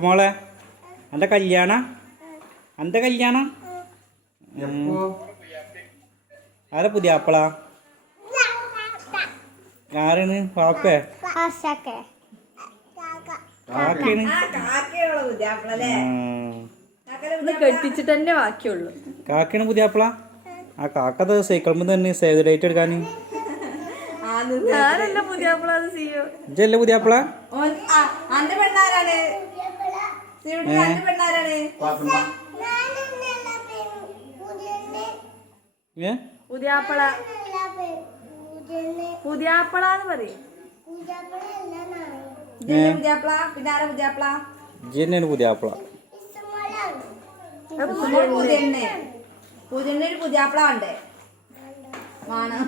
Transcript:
മോളെ അന്റെ കല്യാണ? അന്റെ കല്യാണ? ആരാ പുതിയ ആപ്പിളാ ആരാണ് പാപ്പേ കാക്കയാണ്. കെട്ടിച്ചിട്ട് തന്നെ ബാക്കിയുള്ളു. കാക്കയാണ് പുതിയ ആപ്പിളാ ആ കാക്കത് സൈക്കിൾ തന്നെ സേവ് ഡേറ്റ് എടുക്കാൻ ഞാനല്ല പുതിയാപ്പിള അത് ചെയ്യോ ഇജല്ലേ പുതിയ ആപ്പിള അന്റെ പെണ്ണാരാണ് പെണ്ണാരാണ് ഏ പുതിയാപ്പള എന്ന് പറയും പുതിയാപ്പിള പിന്നെ ആരാ പുതിയാപ്പിള ഇജ് തന്നെയാണ് പുതിയ ഒരു പുതിയാപ്പിള ഉണ്ട് വേണം